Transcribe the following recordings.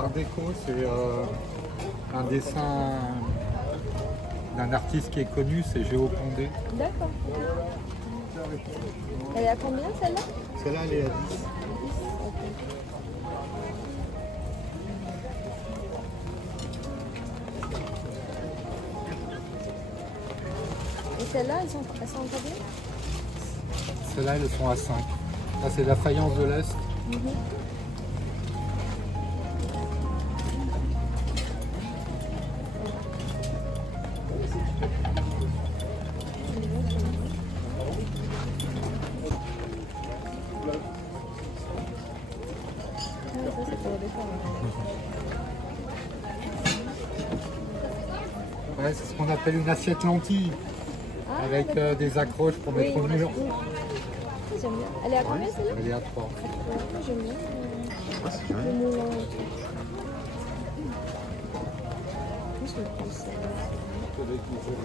art déco, c'est un dessin d'un artiste qui est connu, c'est Géo Condé. D'accord. Elle est à combien celle-là? Celle-là, elle est à 10. Et celles-là, elles sont combien? Celles-là, elles sont à 5. Là, c'est la faïence de l'Est. Ça, c'est pour le décor. Ouais, c'est ce qu'on appelle une assiette lentille, avec des accroches pour mettre au mur. J'aime bien. Elle est à combien celle-là? Elle est à 3. J'aime bien. C'est joli. Le moulin et tout. Je vais prendre ça. Pour décorer,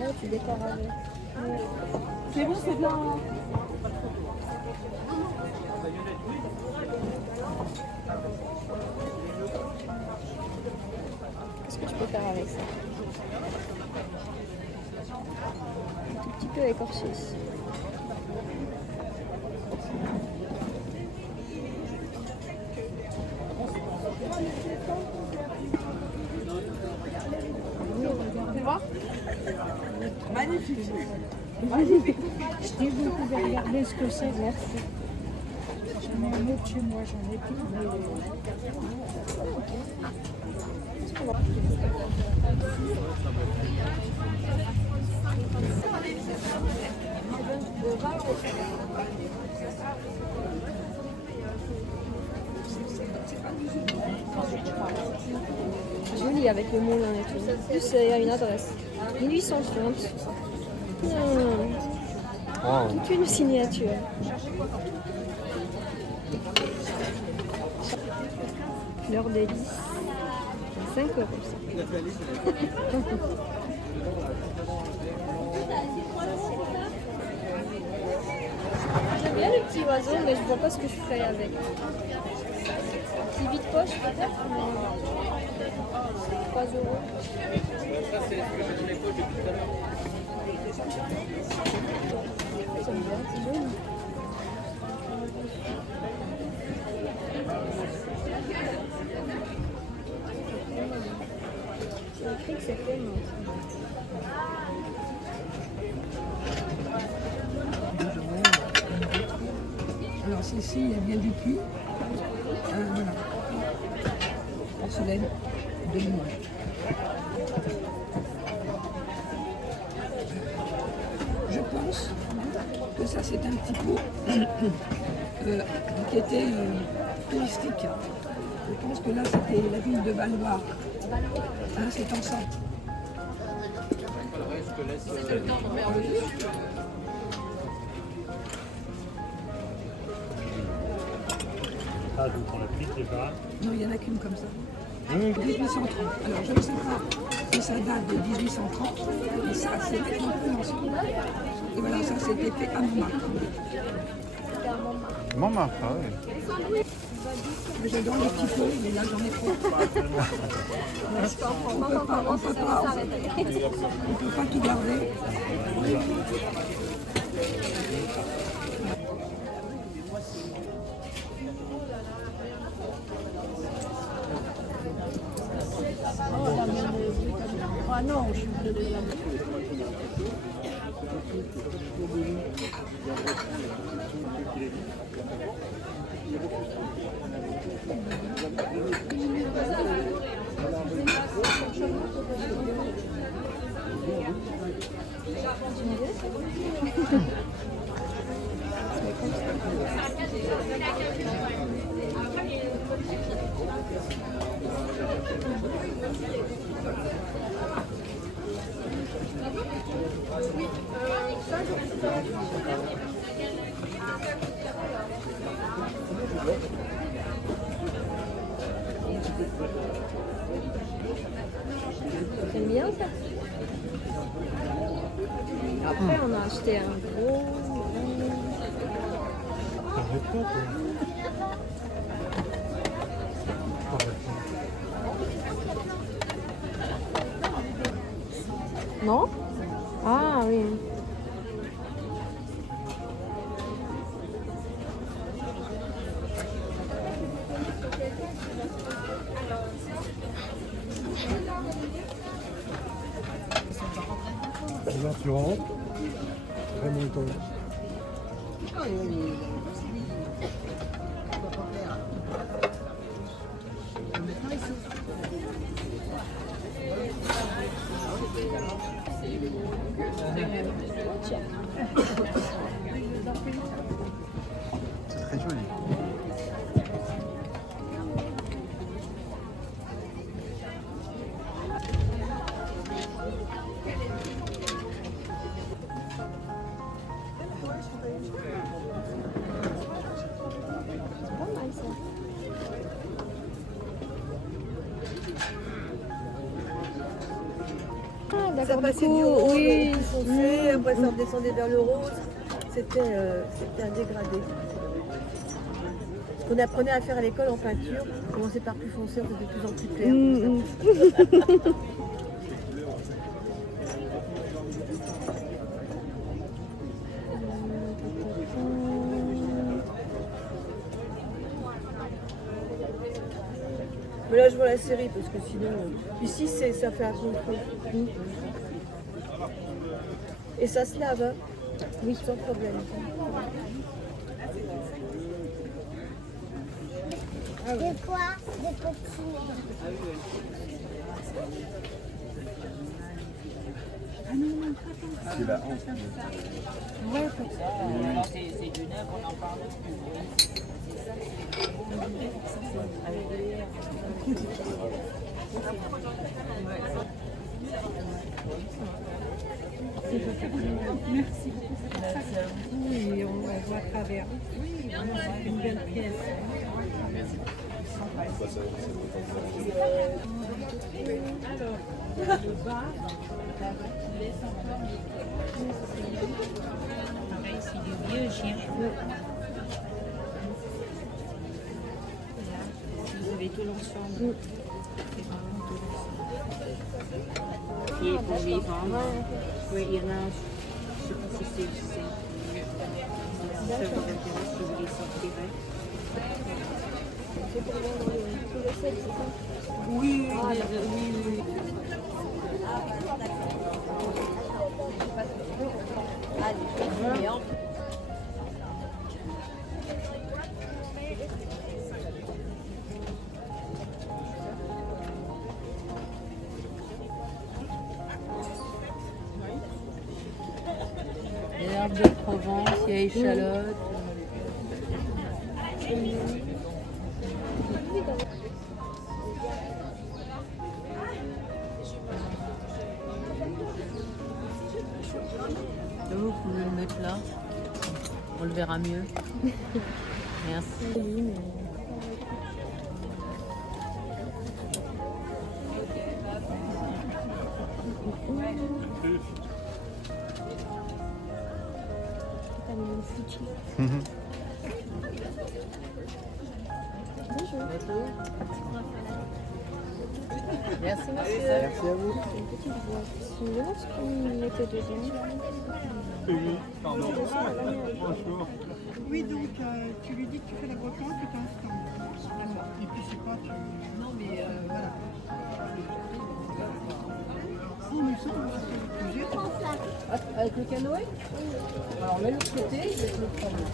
là, tu décores avec. C'est bon, c'est bien. Qu'est-ce que tu peux faire avec ça? Un tout petit peu écorché ici. Tu vois? Magnifique. Je t'ai beaucoup de regarder ce que c'est. Merci. J'en ai un autre chez moi, j'en ai plus. Mais... Joli avec le moulin et tout. En plus, il y a une adresse. 1830. Wow. Toute une signature. Fleur de lys. 5 € ça. J'aime bien le petit oiseau, mais je vois pas ce que je ferais avec. Petit vide-poche peut-être? 3 €. J'aime bien, c'est joli. C'est écrit que c'est Clément. Alors ceci, il vient du puits. Voilà. Porcelaine de Limoges. Je pense que ça c'est un petit pot qui était touristique. Je pense que là c'était la ville de Valois. Hein, c'est en ça. Ah, donc on applique les bas. Non, il n'y en a qu'une comme ça. 1830. Alors je ne sais pas si ça date de 1830, mais ça c'est vraiment plus ancien. Et voilà, ça c'était fait à Montmartre. Montmartre, ah oui. J'adore les petits pots, mais là j'en ai trop. On peut pas tout garder. Ah non, je suis T'aimes bien ça? Après, on a acheté un gros. T'arrêtes pas, toi. Non? Ah oui. Là, tu rentres. Remonte. C'est très joli. C'est pas mal ça. Ah Ça d'accord, du passait coup, du rose oui. plus foncé, après ça redescendait vers le rose. C'était un dégradé. Ce qu'on apprenait à faire à l'école en peinture, on commençait par plus foncé, on faisait de plus en plus clair. Mais là je vois la série parce que sinon, ici ça fait un contrôle. Et ça se lave, hein? Oui, sans problème. De quoi? Des petits. C'est la honte. Oui, on voit à travers. Une belle pièce. Pareil, c'est du vieux chien. Vous avez tout l'ensemble. C'est vraiment tout l'ensemble. Qui est pour les vendre. Oui, il y en a, je ne sais pas si c'est. Ça vous intéresse si vous les sortirez. C'est pour vendre tout le set, c'est ça? Oui, oui. Il y a l'herbe de Provence, il y a échalote. Vous pouvez le mettre là. On le verra mieux. Merci. T'as mis le foutu. Merci, monsieur. Merci à vous. C'est une petite boîte. Je me demande ce qu'ils mettaient dedans. Oui, donc tu lui dis que tu fais la brocante et tu as un stand. D'accord. Et puis c'est quoi tu... Non, mais voilà. Oh, mais ça, c'est le projet. Avec le canoë? Alors on met l'autre côté, je vais te le prendre.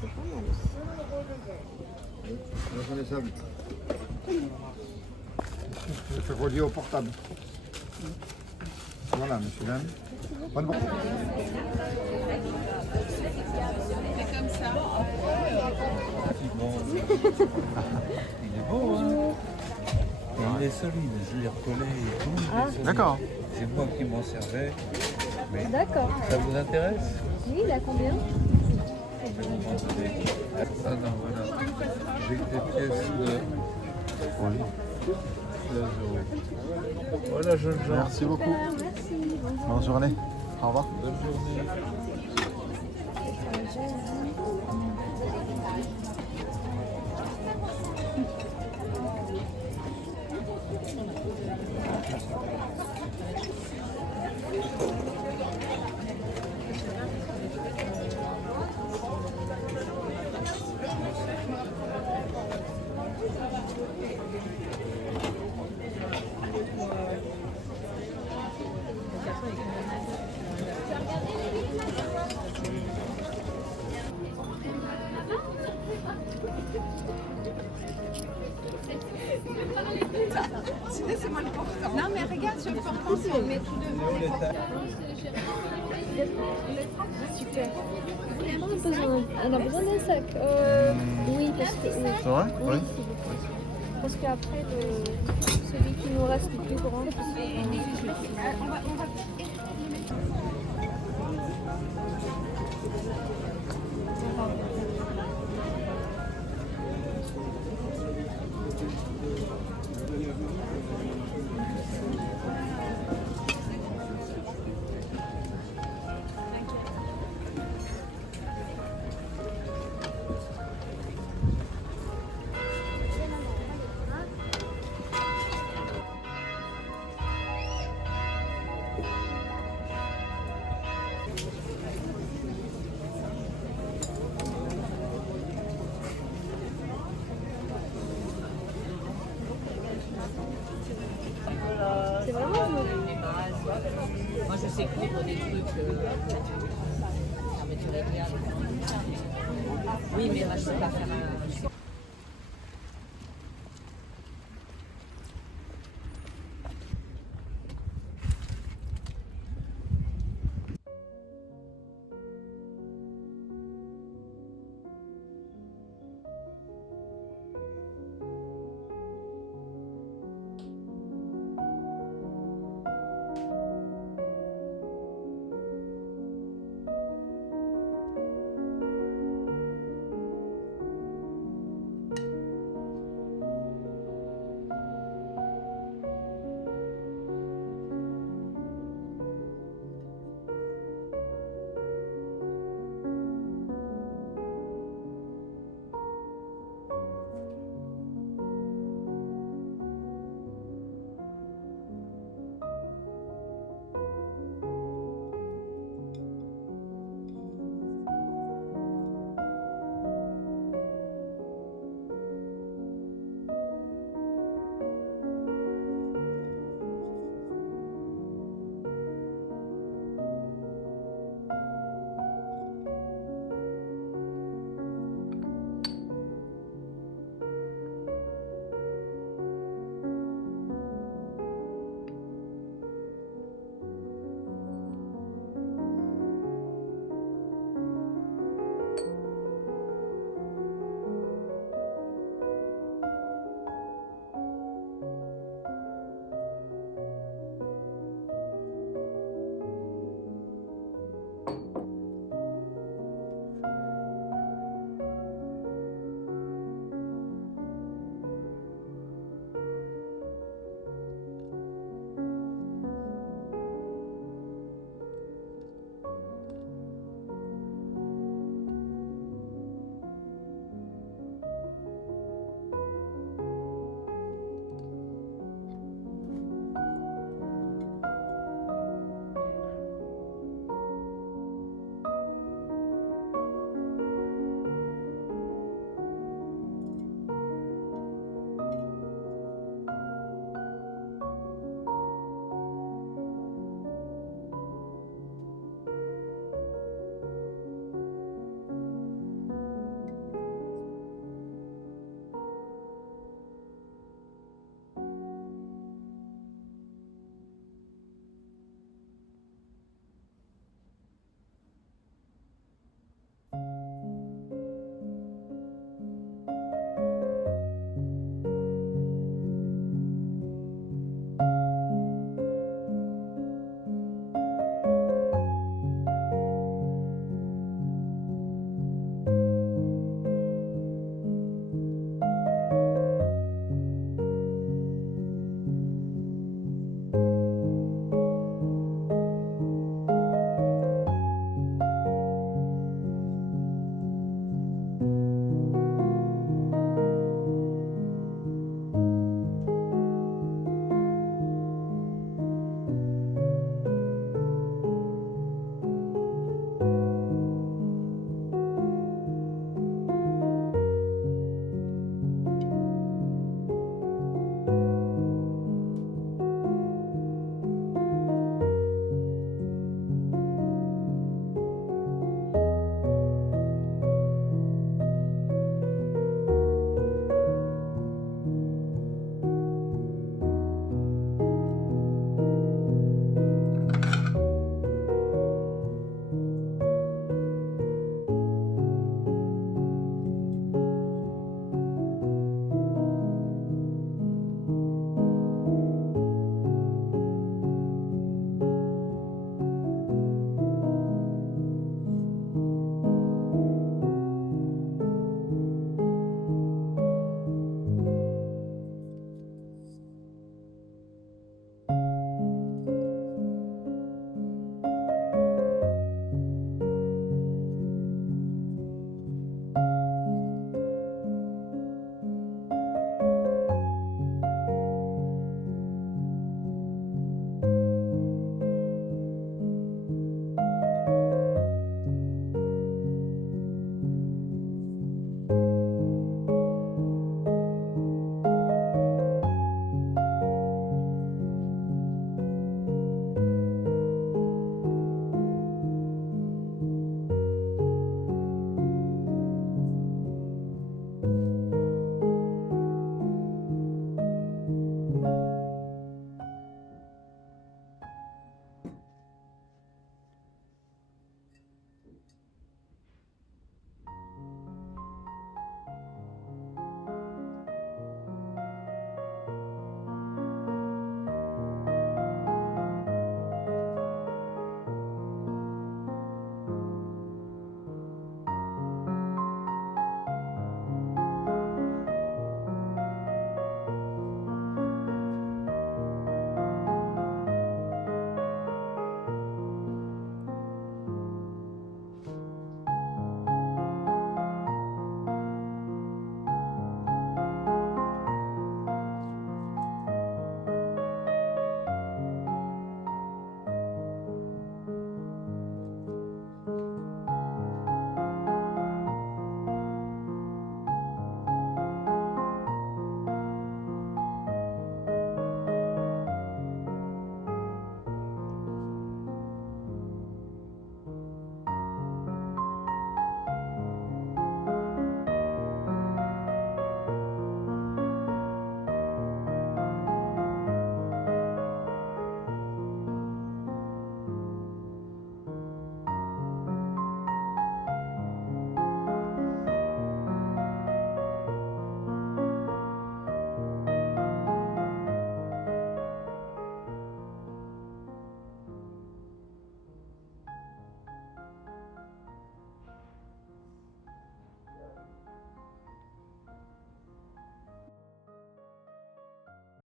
C'est pas mal aussi. Reconnaissable. Ça fait relier au portable. Voilà, monsieur, dame. Bonne bourse. Il est beau, hein? Il est solide, je l'ai recollé et tout. il est solide. D'accord. C'est moi qui m'en servais. Mais D'accord. ça vous intéresse? Oui, il a combien? Ah non, voilà. J'ai que des pièces de 16 euros. Voilà, jeune gens. Merci beaucoup. Merci. Bonne journée. Au revoir. Bonne journée. Laissez-moi le portant. Non, mais regarde sur le portant si on met tous deux. Super. On a besoin d'un sac. Oui, parce que. Oui. C'est vrai? Oui. Parce qu'après, celui qui nous reste le plus grand. C'est vraiment joli. Moi, je sais coudre des trucs. Ah, mais tu regardes. Oui, mais moi, je sais pas faire un.